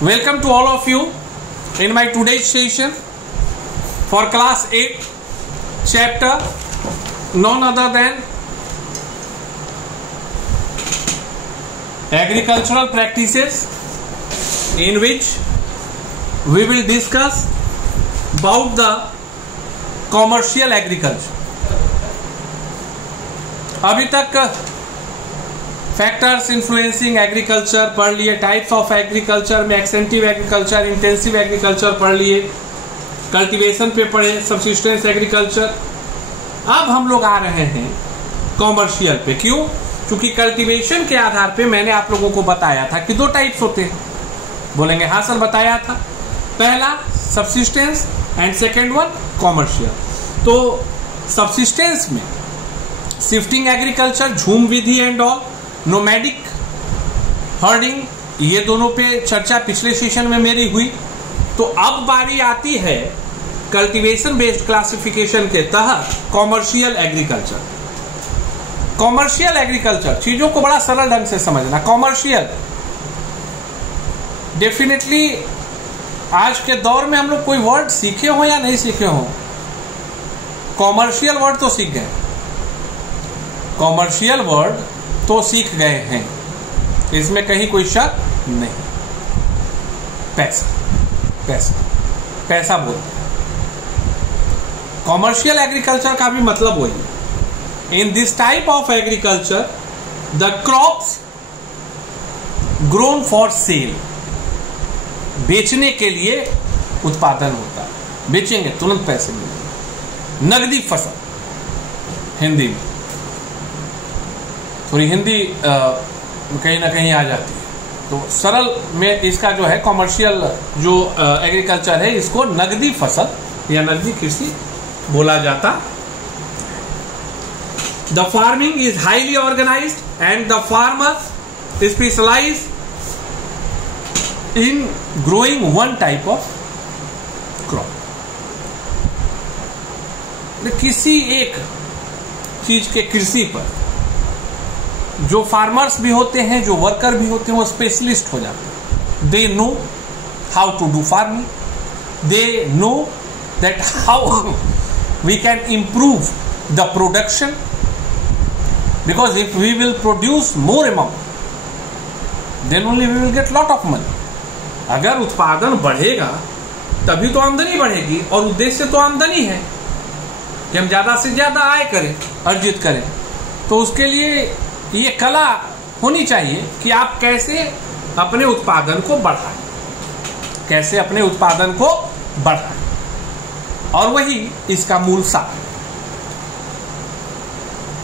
Welcome to all of you in my today's session for class 8 chapter none other than agricultural practices, in which we will discuss about the commercial agriculture. अभी तक factors influencing agriculture पढ़ लिए, types of agriculture में extensive agriculture, intensive agriculture पढ़ लिए, cultivation पे पढ़े, subsistence agriculture. अब हम लोग आ रहे हैं कॉमर्शियल पे। क्यों? क्योंकि कल्टीवेशन के आधार पे मैंने आप लोगों को बताया था कि दो टाइप्स होते हैं। बोलेंगे हाँ सर बताया था, पहला subsistence and second one commercial. तो सबसिस्टेंस में शिफ्टिंग एग्रीकल्चर, झूम विधि एंड ऑल, नोमैडिक हर्डिंग, ये दोनों पे चर्चा पिछले सेशन में मेरी हुई। तो अब बारी आती है कल्टीवेशन बेस्ड क्लासिफिकेशन के तहत कॉमर्शियल एग्रीकल्चर। कॉमर्शियल एग्रीकल्चर, चीजों को बड़ा सरल ढंग से समझना। कॉमर्शियल डेफिनेटली आज के दौर में हम लोग कोई वर्ड सीखे हो या नहीं सीखे हो, कॉमर्शियल वर्ड तो सीख गए, कॉमर्शियल वर्ड तो सीख गए हैं, इसमें कहीं कोई शक नहीं। पैसा पैसा पैसा बोलते हैं। कॉमर्शियल एग्रीकल्चर का भी मतलब वही। In this type of agriculture the crops grown for sale, बेचने के लिए उत्पादन होता है, बेचेंगे तुरंत पैसे मिलेंगे। नगदी फसल, हिंदी में थोड़ी हिंदी कहीं ना कहीं आ जाती है, तो सरल में इसका जो है कॉमर्शियल जो एग्रीकल्चर है, इसको नगदी फसल या नगदी कृषि बोला जाता। The farming is highly organised and the farmer specialise in growing one type of crop. किसी एक चीज के कृषि पर जो फार्मर्स भी होते हैं, जो वर्कर भी होते हैं, वो स्पेशलिस्ट हो जाते हैं। They know how to do farming, they know that how we can improve the production, because if we will produce more amount then only we will get lot of money. अगर उत्पादन बढ़ेगा तभी तो आमदनी बढ़ेगी, और उद्देश्य तो आमदनी है कि हम ज्यादा से ज्यादा आय करें, अर्जित करें। तो उसके लिए ये कला होनी चाहिए कि आप कैसे अपने उत्पादन को बढ़ाएं, कैसे अपने उत्पादन को बढ़ाएं, और वही इसका मूल सार।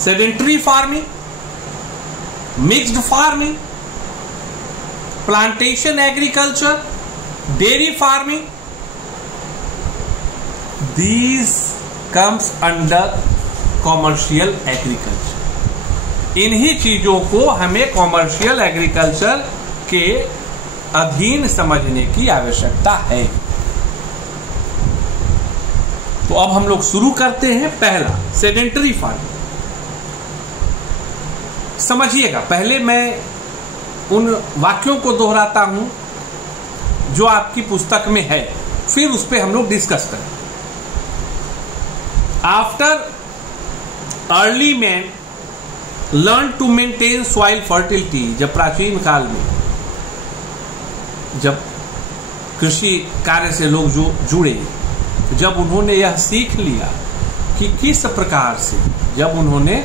Sedentary farming, mixed farming, plantation agriculture, dairy farming, these comes under commercial agriculture. इन्हीं चीजों को हमें कॉमर्शियल एग्रीकल्चर के अधीन समझने की आवश्यकता है। तो अब हम लोग शुरू करते हैं। पहला सेडेंटरी फार्मिंग। समझिएगा, पहले मैं उन वाक्यों को दोहराता हूं जो आपकी पुस्तक में है, फिर उस पर हम लोग डिस्कस करें। After early man learn to maintain soil fertility, जब प्राचीन काल में जब कृषि कार्य से लोग जो जुड़े, जब उन्होंने यह सीख लिया कि किस प्रकार से, जब उन्होंने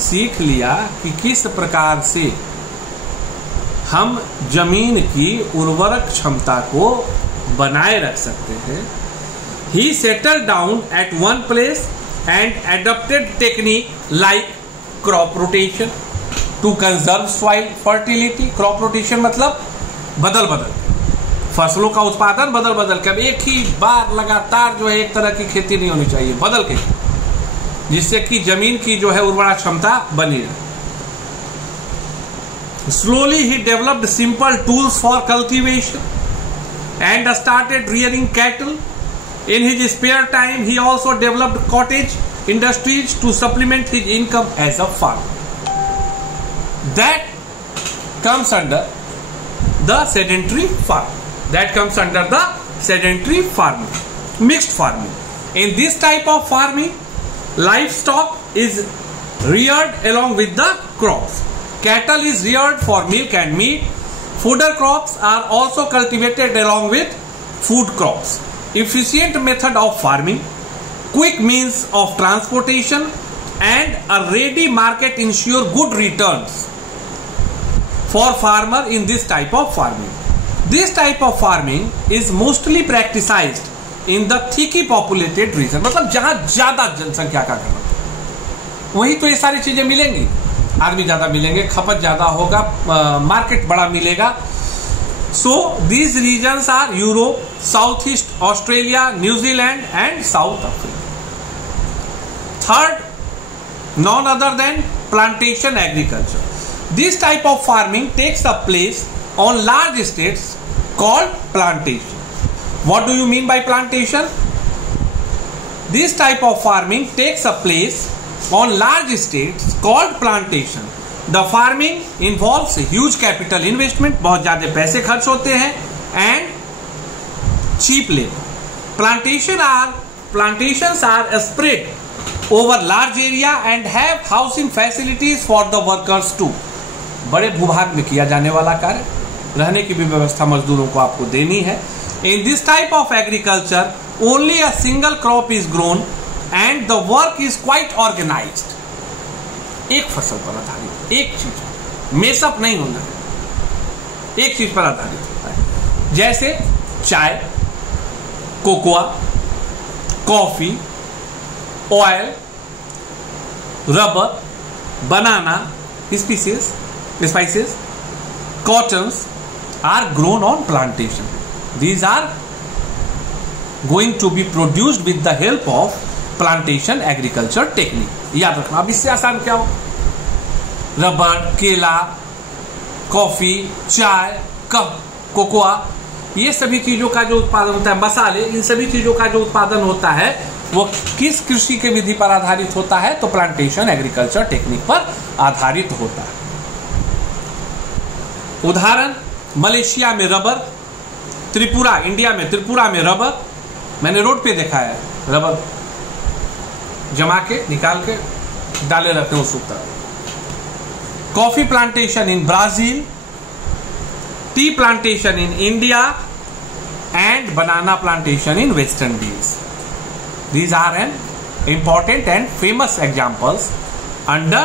सीख लिया कि किस प्रकार से हम जमीन की उर्वरक क्षमता को बनाए रख सकते हैं, he settle down at one place and adopted technique like crop rotation to conserve soil fertility. Crop rotation मतलब बदल बदल फसलों का उत्पादन बदल बदल के, अब एक ही बार लगातार जो है एक तरह की खेती नहीं होनी चाहिए, बदल के, जिससे कि जमीन की जो है उर्वरा क्षमता बनी रहे। Slowly he developed simple tools for cultivation and started rearing cattle. In his spare time he also developed cottage industries to supplement his income as a farmer. That comes under the sedentary farm. that comes under the sedentary farming. Mixed farming. In this type of farming, livestock is reared along with the crops. Cattle is reared for milk and meat. Fodder crops are also cultivated along with food crops. Efficient method of farming, quick means of transportation, and a ready market ensure good returns for farmer in this type of farming. This type of farming is mostly practiced in the thickly populated region. मतलब जहां ज्यादा जनसंख्या का घनत्व, वही तो ये सारी चीजें मिलेंगी. आदमी ज्यादा मिलेंगे, खपत ज्यादा होगा, मार्केट बड़ा मिलेगा. So these regions are Europe, Southeast Australia, New Zealand and South Africa. Third, none other than plantation agriculture. This type of farming takes a place on large estates called plantation. What do you mean by plantation? This type of farming takes a place on large estates called plantation. The farming involves huge capital investment, बहुत ज्यादा पैसे खर्च होते हैं, and cheap labor. Plantations are spread over large area and have housing facilities for the workers too. बड़े भूभाग में किया जाने वाला कार्य, रहने की भी व्यवस्था मजदूरों को आपको देनी है. In this type of agriculture, only a single crop is grown and the work is quite organized. एक फसल पर आधारित, एक चीज, मेसअप नहीं होना, एक चीज पर आधारित होता है. जैसे चाय, cocoa, coffee, oil, rubber, banana, spices, cottons are grown on plantation. These are going to be produced with the help of plantation agriculture technique. याद रखना. अब इससे आसान क्या हो? रबर, केला, कॉफी, चाय, कोकोआ, ये सभी चीजों का जो उत्पादन होता है, मसाले, इन सभी चीजों का जो उत्पादन होता है वो किस कृषि के विधि पर आधारित होता है? तो प्लांटेशन एग्रीकल्चर टेक्निक पर आधारित होता है. उदाहरण, मलेशिया में रबर, त्रिपुरा, इंडिया में त्रिपुरा में रबर. मैंने रोड पे देखा है रबर जमा के निकाल के डाले रहते हैं उस उत्तर. Coffee plantation in Brazil, tea plantation in India and banana plantation in West Indies. These are an important and famous examples under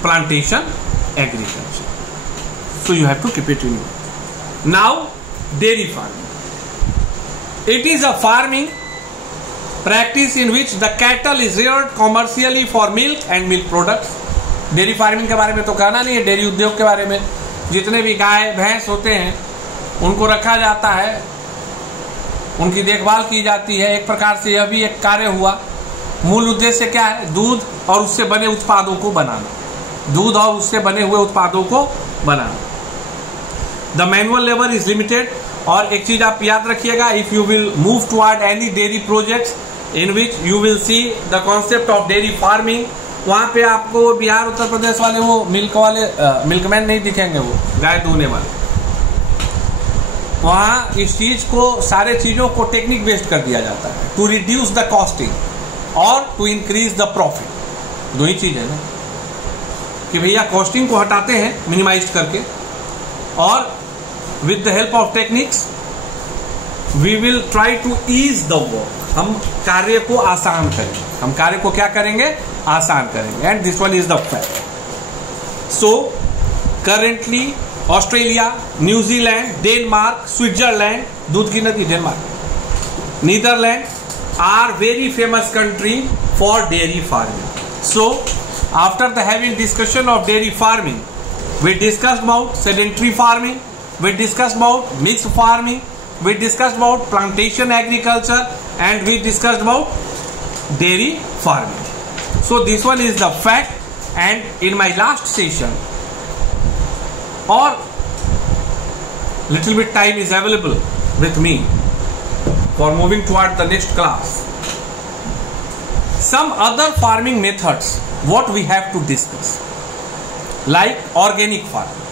plantation agriculture. So you have to keep it in mind. Now, dairy farming. It is a farming practice in which the cattle is reared commercially for milk and milk products. Dairy farming के बारे में तो कहना नहीं है. Dairy उद्योग के बारे में जितने भी गाय भैंस होते हैं उनको रखा जाता है, उनकी देखभाल की जाती है. एक प्रकार से यह भी एक कार्य हुआ. मूल उद्देश्य क्या है? दूध और उससे बने उत्पादों को बनाना. दूध और उससे बने हुए उत्पादों को बनाना. The manual labour is limited. और एक चीज आप याद रखिएगा, if you will move toward any dairy projects in which you will see the concept of dairy farming, वहां पे आपको बिहार उत्तर प्रदेश वाले वो मिल्कमैन नहीं दिखेंगे, वो गाय दूहने वाले. वहां इस चीज को, सारे चीजों को टेक्निक बेस्ड कर दिया जाता है टू रिड्यूस द कॉस्टिंग और टू इंक्रीज द प्रॉफिट. दो ही चीज है ना कि भैया कॉस्टिंग को हटाते हैं मिनिमाइज करके, और with the help of techniques we will try to ease the work. हम कार्य को आसान करेंगे. हम कार्य को क्या करेंगे? आसान करेंगे. And this one is the fact. So currently Australia, New Zealand, Denmark, Switzerland, दूध की नदी Denmark, Netherlands are very famous country for dairy farming. So after the having discussion of dairy farming, we discussed about sedentary farming, we discussed about mixed farming, we discussed about plantation agriculture, and we discussed about dairy farming. So this one is the fact. And in my last session, or little bit time is available with me for moving toward the next class, some other farming methods what we have to discuss, like organic farming.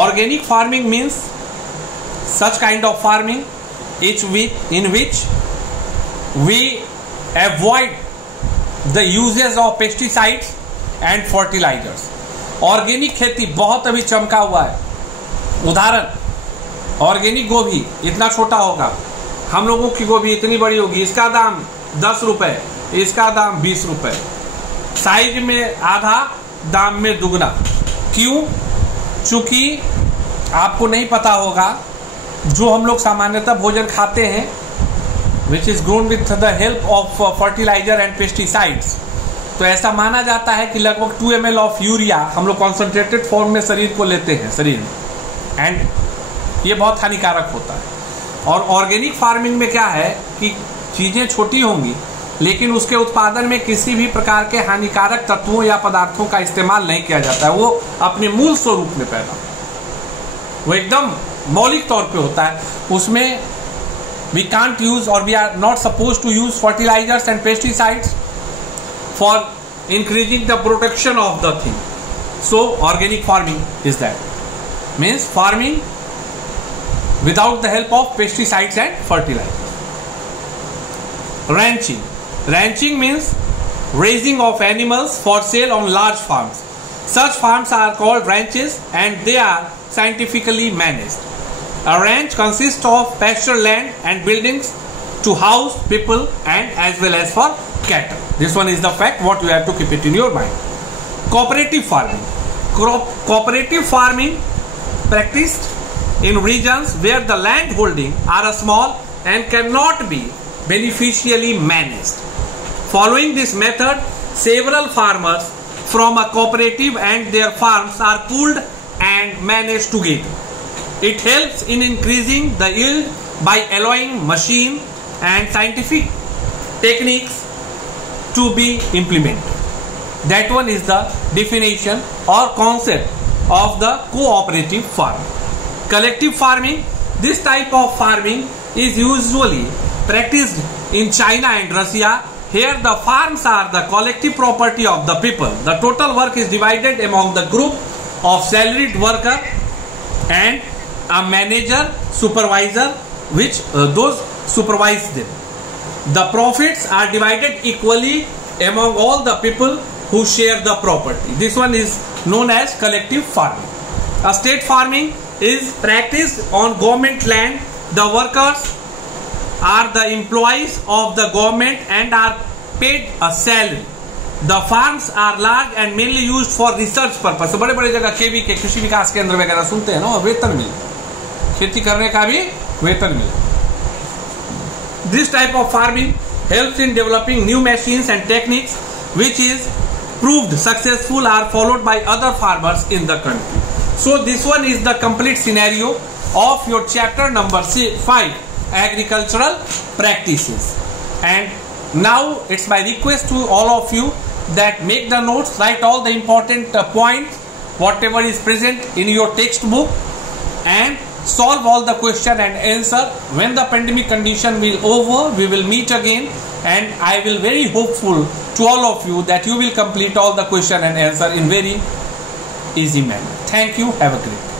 Organic farming means such kind of farming in which we avoid the uses of pesticides and fertilizers. Organic खेती बहुत अभी चमका हुआ है. उदाहरण, organic गोभी इतना छोटा होगा, हम लोगों की गोभी इतनी बड़ी होगी, इसका दाम 10 रुपए, इसका दाम 20 रुपए, साइज में आधा, दाम में दुगना. क्यों? चूंकि आपको नहीं पता होगा, जो हम लोग सामान्यतः भोजन खाते हैं which is grown with the help of fertiliser and pesticides, तो ऐसा माना जाता है कि लगभग 2 ml ऑफ यूरिया हम लोग कॉन्सेंट्रेटेड फॉर्म में शरीर को लेते हैं शरीर में, एंड ये बहुत हानिकारक होता है. और ऑर्गेनिक फार्मिंग में क्या है कि चीज़ें छोटी होंगी लेकिन उसके उत्पादन में किसी भी प्रकार के हानिकारक तत्वों या पदार्थों का इस्तेमाल नहीं किया जाता है. वो अपने मूल स्वरूप में पैदा, वो एकदम मौलिक तौर पे होता है. उसमें वी कांट यूज और we are not suppose to use fertilisers and pesticides for increasing the protection of the thing. So organic farming is that, means farming without the help of pesticides and fertilizers. Ranching means raising of animals for sale on large farms. Such farms are called ranches and they are scientifically managed. A ranch consists of pasture land and buildings to house people and as well as for cattle. This one is the fact what you have to keep it in your mind. Cooperative farming. Cooperative farming practiced in regions where the land holding are small and cannot be beneficially managed. Following this method, several farmers from a cooperative and their farms are pooled and managed together. It helps in increasing the yield by allowing machine and scientific techniques to be implemented. That one is the definition or concept of the cooperative farming. Collective farming. This type of farming is usually practiced in China and Russia. Here the farms are the collective property of the people. The total work is divided among the group of salaried worker and a manager, supervisor, which those supervise them. The profits are divided equally among all the people who share the property. This one is known as collective farming. A state farming is practiced on government land. The workers are the employees of the government and are paid a salary. The farms are large and mainly used for research purpose. बड़े बड़े जगह केवी के कृषि विकास केंद्र वगैरह सुनते हैं ना, वेतन मिले, खेती करने का भी वेतन मिले. This type of farming helps in developing new machines and techniques which is proved successful are followed by other farmers in the country. So this one is the complete scenario of your chapter number 5, agricultural practices. And now it's my request to all of you that make the notes, write all the important points, whatever is present in your textbook, and solve all the question and answer. When the pandemic condition will over, we will meet again, and I will very hopeful to all of you that you will complete all the question and answer in very easy manner. Thank you. Have a great day.